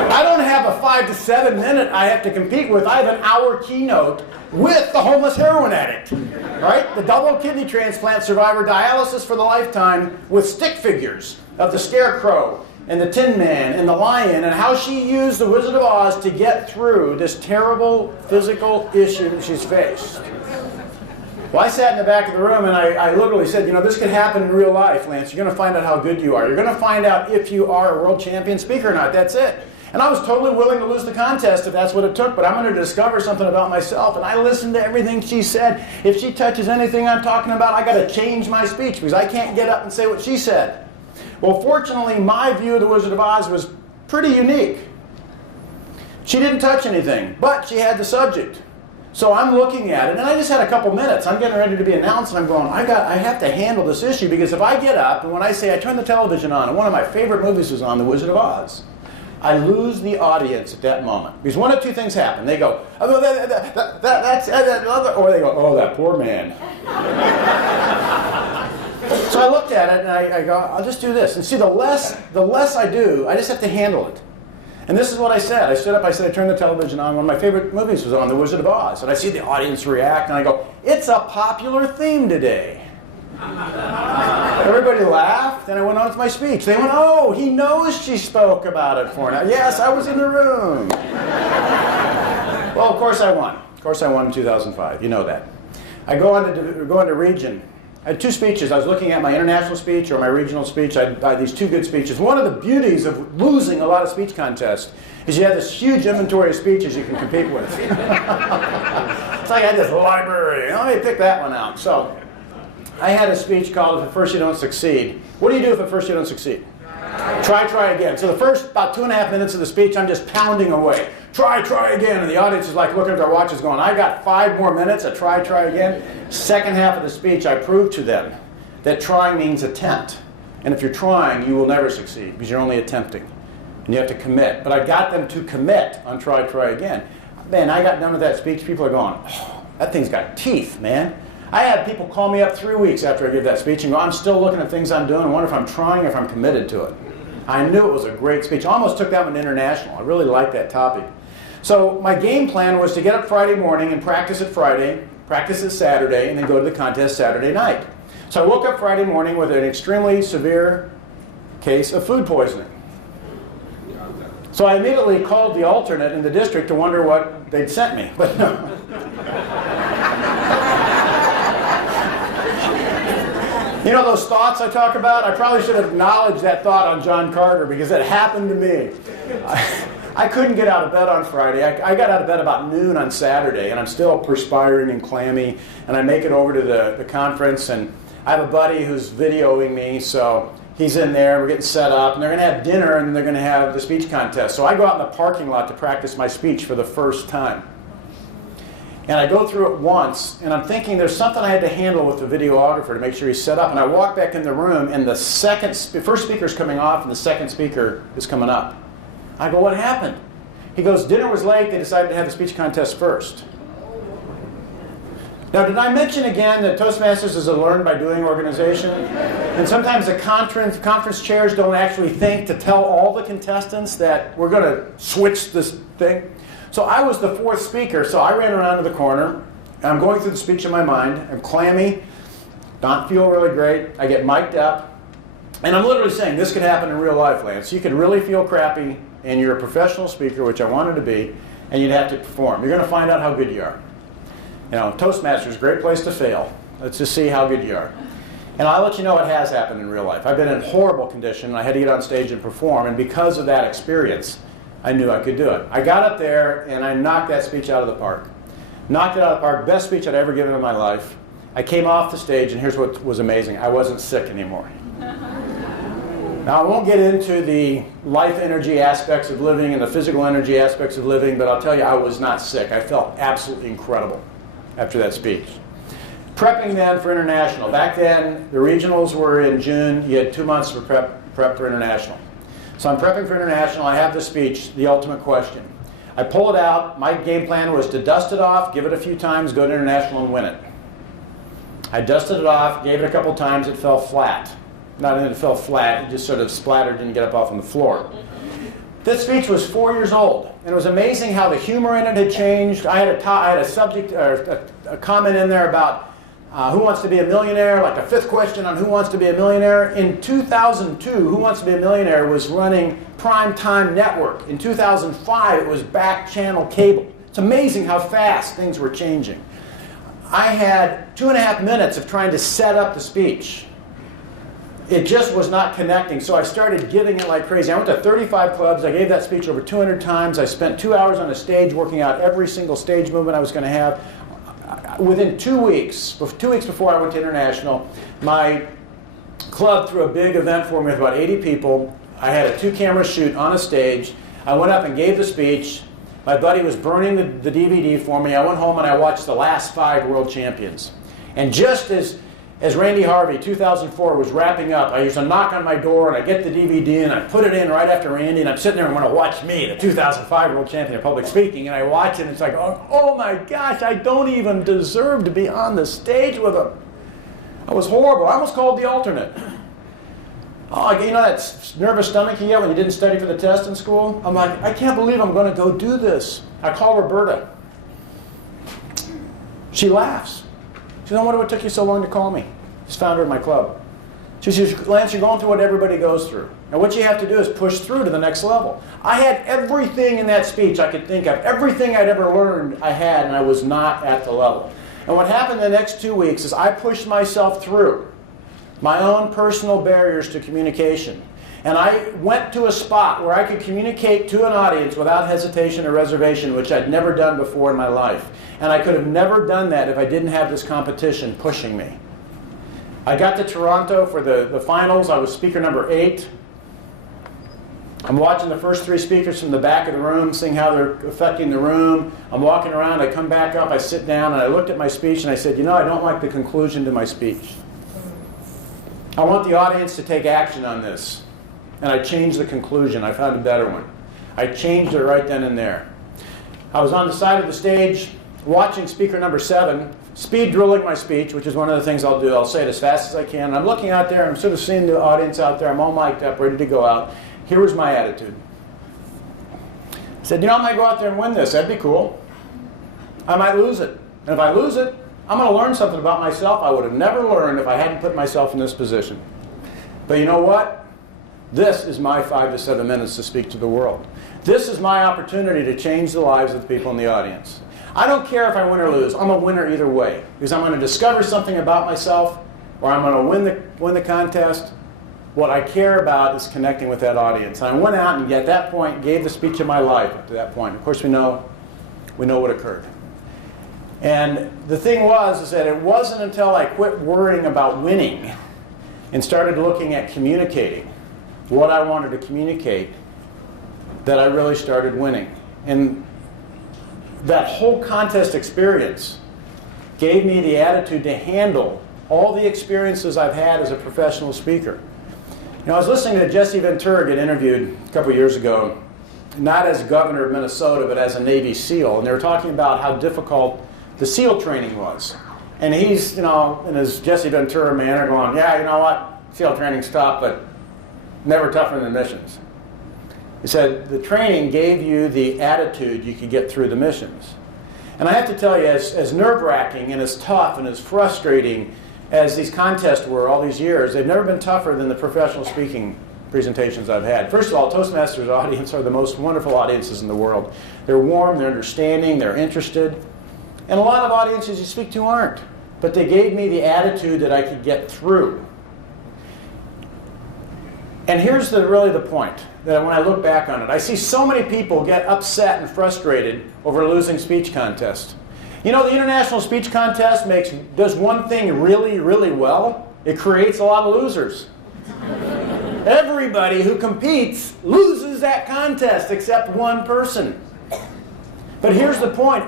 I don't have a 5 to 7 minute I have to compete with. I have an hour keynote with the homeless heroin addict, right? The double kidney transplant survivor, dialysis for the lifetime, with stick figures of the Scarecrow and the Tin Man and the Lion, and how she used the Wizard of Oz to get through this terrible physical issue that she's faced. Well, I sat in the back of the room and I literally said, you know, this could happen in real life, Lance. You're going to find out how good you are. You're going to find out if you are a world champion speaker or not. That's it. And I was totally willing to lose the contest if that's what it took, but I'm going to discover something about myself. And I listened to everything she said. If she touches anything I'm talking about, I got to change my speech, because I can't get up and say what she said. Well, fortunately, my view of the Wizard of Oz was pretty unique. She didn't touch anything, but she had the subject. So I'm looking at it, and I just had a couple minutes. I'm getting ready to be announced, and I'm going, I have to handle this issue, because if I get up, and when I say I turn the television on, and one of my favorite movies was on, The Wizard of Oz, I lose the audience at that moment. Because one of 2 things happen. They go, oh, that's that other, or they go, oh, that poor man. So I looked at it, and I go, I'll just do this. And see, the less I do, I just have to handle it. And this is what I said. I stood up, I said, I turned the television on. One of my favorite movies was on, The Wizard of Oz. And I see the audience react, and I go, it's a popular theme today. Everybody laughed, and I went on with my speech. They went, oh, he knows she spoke about it for now. Yes, I was in the room. Well, of course I won. Of course I won in 2005. You know that. I go into region. I had two speeches. I was looking at my international speech or my regional speech. I had these two good speeches. One of the beauties of losing a lot of speech contests is you have this huge inventory of speeches you can compete with. It's like I had this library. Let me pick that one out. So I had a speech called If at First You Don't Succeed. What do you do if at first you don't succeed? Try again. So the first about 2.5 minutes of the speech, I'm just pounding away. Try again. And the audience is like looking at their watches going, I got 5 more minutes of try again. Second half of the speech, I proved to them that trying means attempt. And if you're trying, you will never succeed because you're only attempting. And you have to commit. But I got them to commit on try again. Man, I got done with that speech. People are going, oh, that thing's got teeth, man. I had people call me up 3 weeks after I give that speech and go, I'm still looking at things I'm doing and wonder if I'm trying, if I'm committed to it. I knew it was a great speech. I almost took that one international. I really liked that topic. So my game plan was to get up Friday morning and practice it Friday, practice it Saturday, and then go to the contest Saturday night. So I woke up Friday morning with an extremely severe case of food poisoning. So I immediately called the alternate in the district to wonder what they'd sent me. But no. You know those thoughts I talk about? I probably should have acknowledged that thought on John Carter because it happened to me. I couldn't get out of bed on Friday. I got out of bed about noon on Saturday, and I'm still perspiring and clammy. And I make it over to the conference, and I have a buddy who's videoing me, so he's in there. We're getting set up, and they're going to have dinner, and they're going to have the speech contest. So I go out in the parking lot to practice my speech for the first time. And I go through it once, and I'm thinking there's something I had to handle with the videographer to make sure he's set up. And I walk back in the room, and the first speaker's coming off, and the second speaker is coming up. I go, what happened? He goes, dinner was late. They decided to have the speech contest first. Now, did I mention again that Toastmasters is a learn by doing organization? And sometimes the conference chairs don't actually think to tell all the contestants that we're going to switch this thing. So I was the fourth speaker, so I ran around to the corner, and I'm going through the speech in my mind. I'm clammy, don't feel really great. I get mic'd up, and I'm literally saying, this could happen in real life, Lance. You could really feel crappy, and you're a professional speaker, which I wanted to be, and you'd have to perform. You're going to find out how good you are. You know, Toastmasters is a great place to fail. Let's just see how good you are. And I'll let you know it has happened in real life. I've been in horrible condition, and I had to get on stage and perform, and because of that experience, I knew I could do it. I got up there, and I knocked that speech out of the park. Knocked it out of the park. Best speech I'd ever given in my life. I came off the stage, and here's what was amazing. I wasn't sick anymore. Now, I won't get into the life energy aspects of living and the physical energy aspects of living, but I'll tell you, I was not sick. I felt absolutely incredible after that speech. Prepping then for international. Back then, the regionals were in June. You had 2 months for prep for international. So I'm prepping for international. I have the speech, the ultimate question. I pull it out. My game plan was to dust it off, give it a few times, go to international and win it. I dusted it off, gave it a couple times, it fell flat. Not that it fell flat, it just sort of splattered, didn't get up off on the floor. This speech was 4 years old, and it was amazing how the humor in it had changed. I had a subject, or a comment in there about Who Wants to Be a Millionaire, like the fifth question on Who Wants to Be a Millionaire. In 2002, Who Wants to Be a Millionaire was running Primetime Network. In 2005, it was back channel cable. It's amazing how fast things were changing. I had 2.5 minutes of trying to set up the speech. It just was not connecting, so I started giving it like crazy. I went to 35 clubs. I gave that speech over 200 times. I spent 2 hours on a stage working out every single stage movement I was going to have. Within 2 weeks, 2 weeks before I went to international, my club threw a big event for me with about 80 people. I had a 2-camera shoot on a stage. I went up and gave the speech. My buddy was burning the DVD for me. I went home and I watched the last 5 world champions. And just as Randy Harvey, 2004, was wrapping up, I used to knock on my door and I get the DVD and I put it in right after Randy, and I'm sitting there and want to watch me, the 2005 world champion of public speaking, and I watch it and it's like, oh my gosh, I don't even deserve to be on the stage with him. I was horrible. I almost called the alternate. Oh, you know that nervous stomach you get when you didn't study for the test in school? I'm like, I can't believe I'm going to go do this. I call Roberta. She laughs. She says, I wonder what took you so long to call me. Just found her in my club. She says, Lance, you're going through what everybody goes through. And what you have to do is push through to the next level. I had everything in that speech I could think of. Everything I'd ever learned I had, and I was not at the level. And what happened the next 2 weeks is I pushed myself through my own personal barriers to communication. And I went to a spot where I could communicate to an audience without hesitation or reservation, which I'd never done before in my life. And I could have never done that if I didn't have this competition pushing me. I got to Toronto for the finals. I was speaker number 8. I'm watching the first 3 speakers from the back of the room, seeing how they're affecting the room. I'm walking around, I come back up, I sit down, and I looked at my speech and I said, you know, I don't like the conclusion to my speech. I want the audience to take action on this. And I changed the conclusion. I found a better one. I changed it right then and there. I was on the side of the stage watching speaker number 7, speed drilling my speech, which is one of the things I'll do. I'll say it as fast as I can. And I'm looking out there, I'm sort of seeing the audience out there. I'm all mic'd up, ready to go out. Here was my attitude. I said, you know, I might go out there and win this. That'd be cool. I might lose it. And if I lose it, I'm going to learn something about myself I would have never learned if I hadn't put myself in this position. But you know what? This is my 5 to 7 minutes to speak to the world. This is my opportunity to change the lives of the people in the audience. I don't care if I win or lose. I'm a winner either way. Because I'm going to discover something about myself, or I'm going to win the contest. What I care about is connecting with that audience. And I went out and at that point gave the speech of my life up to that point. Of course, we know what occurred. And the thing was that it wasn't until I quit worrying about winning and started looking at communicating what I wanted to communicate that I really started winning. And that whole contest experience gave me the attitude to handle all the experiences I've had as a professional speaker. You know, I was listening to Jesse Ventura get interviewed a couple years ago, not as governor of Minnesota, but as a Navy SEAL. And they were talking about how difficult the SEAL training was. And he's, you know, in his Jesse Ventura manner going, yeah, you know what, SEAL training's tough, but never tougher than missions. He said the training gave you the attitude you could get through the missions. And I have to tell you, as nerve-wracking and as tough and as frustrating as these contests were all these years, they've never been tougher than the professional speaking presentations I've had. First of all, Toastmasters audience are the most wonderful audiences in the world. They're warm, they're understanding, they're interested. And a lot of audiences you speak to aren't. But they gave me the attitude that I could get through. And here's really the point, that when I look back on it, I see so many people get upset and frustrated over losing speech contests. You know, the International Speech Contest does one thing really, really well. It creates a lot of losers. Everybody who competes loses that contest except one person. But here's the point.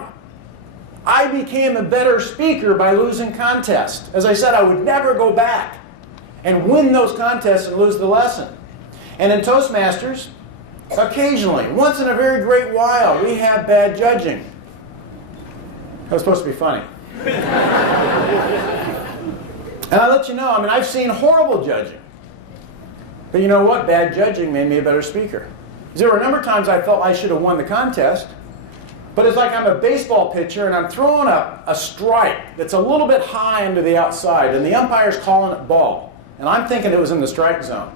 I became a better speaker by losing contests. As I said, I would never go back and win those contests and lose the lesson. And in Toastmasters, occasionally, once in a very great while, we have bad judging. That was supposed to be funny. And I'll let you know, I mean, I've seen horrible judging. But you know what? Bad judging made me a better speaker. There were a number of times I felt I should have won the contest, but it's like I'm a baseball pitcher and I'm throwing a strike that's a little bit high into the outside, and the umpire's calling it ball. And I'm thinking it was in the strike zone.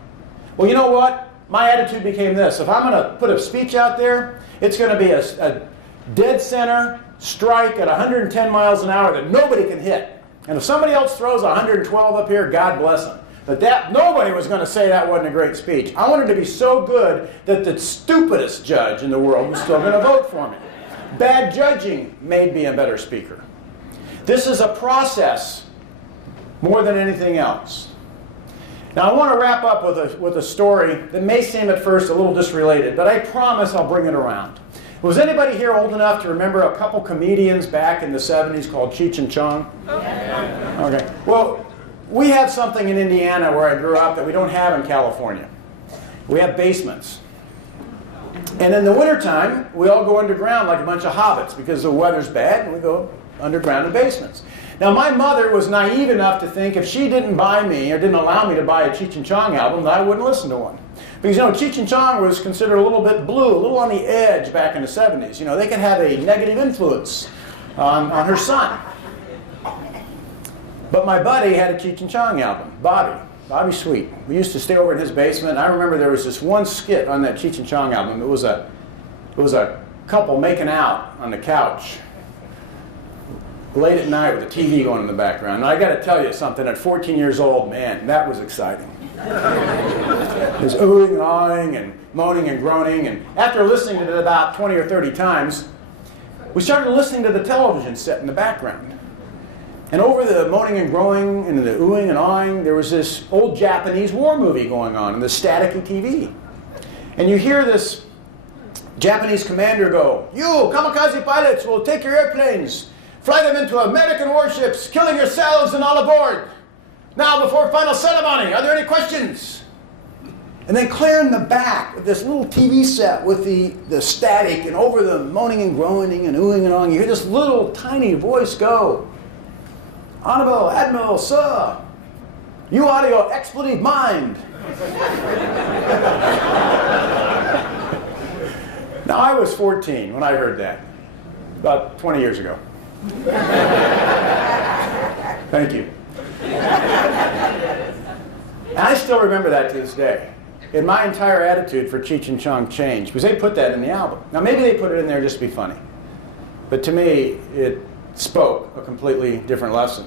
Well, you know what? My attitude became this. If I'm going to put a speech out there, it's going to be a dead center strike at 110 miles an hour that nobody can hit. And if somebody else throws 112 up here, God bless them. But nobody was going to say that wasn't a great speech. I wanted to be so good that the stupidest judge in the world was still going to vote for me. Bad judging made me a better speaker. This is a process more than anything else. Now I want to wrap up with a story that may seem at first a little disrelated, but I promise I'll bring it around. Was anybody here old enough to remember a couple comedians back in the 70s called Cheech and Chong? Okay. Well, we have something in Indiana where I grew up that we don't have in California. We have basements. And in the wintertime, we all go underground like a bunch of hobbits because the weather's bad and we go underground in basements. Now, my mother was naive enough to think if she didn't buy me or didn't allow me to buy a Cheech and Chong album, that I wouldn't listen to one. Because, you know, Cheech and Chong was considered a little bit blue, a little on the edge back in the 70s. You know, they could have a negative influence on her son. But my buddy had a Cheech and Chong album, Bobby Sweet. We used to stay over in his basement. I remember there was this one skit on that Cheech and Chong album. It was a couple making out on the couch late at night with the TV going in the background. And I got to tell you something, at 14 years old, man, that was exciting. There's oohing and awing and moaning and groaning. And after listening to it about 20 or 30 times, we started listening to the television set in the background. And over the moaning and groaning and the oohing and awing, there was this old Japanese war movie going on in the staticky TV. And you hear this Japanese commander go, "You kamikaze pilots will take your airplanes, fly them into American warships, killing yourselves and all aboard. Now, before final ceremony, are there any questions?" And then clear in the back of this little TV set with the static and over the moaning and groaning and oohing and awing, you hear this little tiny voice go, "Honorable Admiral, sir, you out of your expletive mind." Now, I was 14 when I heard that, about 20 years ago. Thank you. And I still remember that to this day. And my entire attitude for Cheech and Chong changed because they put that in the album. Now, maybe they put it in there just to be funny. But to me, it spoke a completely different lesson.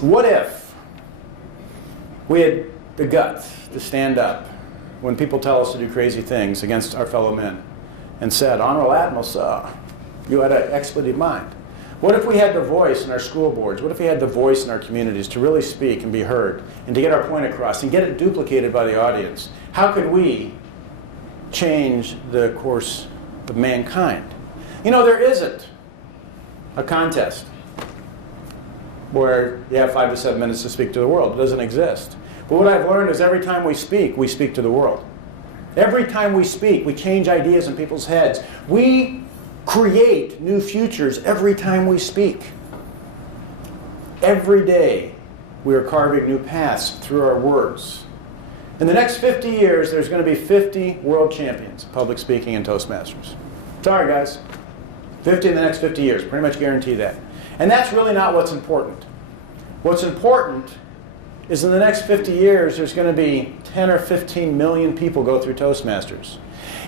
What if we had the guts to stand up when people tell us to do crazy things against our fellow men and said, "Honorable Admiral, sir, you had an expletive mind"? What if we had the voice in our school boards? What if we had the voice in our communities to really speak and be heard and to get our point across and get it duplicated by the audience? How could we change the course of mankind? You know, there isn't a contest where you have 5 to 7 minutes to speak to the world. It doesn't exist. But what I've learned is every time we speak to the world. Every time we speak, we change ideas in people's heads. We create new futures every time we speak. Every day, we are carving new paths through our words. In the next 50 years, there's going to be 50 world champions of public speaking and Toastmasters. Sorry, guys. 50 in the next 50 years. Pretty much guarantee that. And that's really not what's important. What's important is in the next 50 years, there's going to be 10 or 15 million people go through Toastmasters.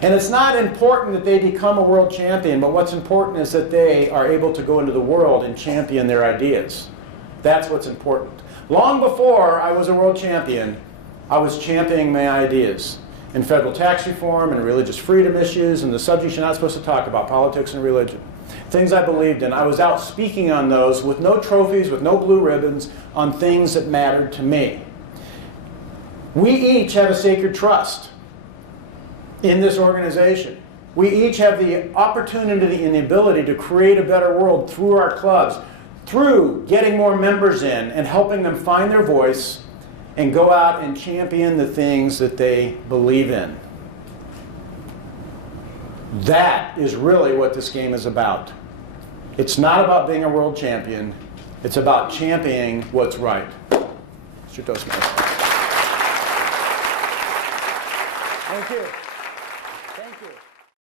And it's not important that they become a world champion, but what's important is that they are able to go into the world and champion their ideas. That's what's important. Long before I was a world champion, I was championing my ideas in federal tax reform and religious freedom issues and the subjects you're not supposed to talk about, politics and religion. Things I believed in. I was out speaking on those with no trophies, with no blue ribbons, on things that mattered to me. We each have a sacred trust in this organization. We each have the opportunity and the ability to create a better world through our clubs, through getting more members in and helping them find their voice and go out and champion the things that they believe in. That is really what this game is about. It's not about being a world champion. It's about championing what's right. Mr. Toastmaster. Thank you.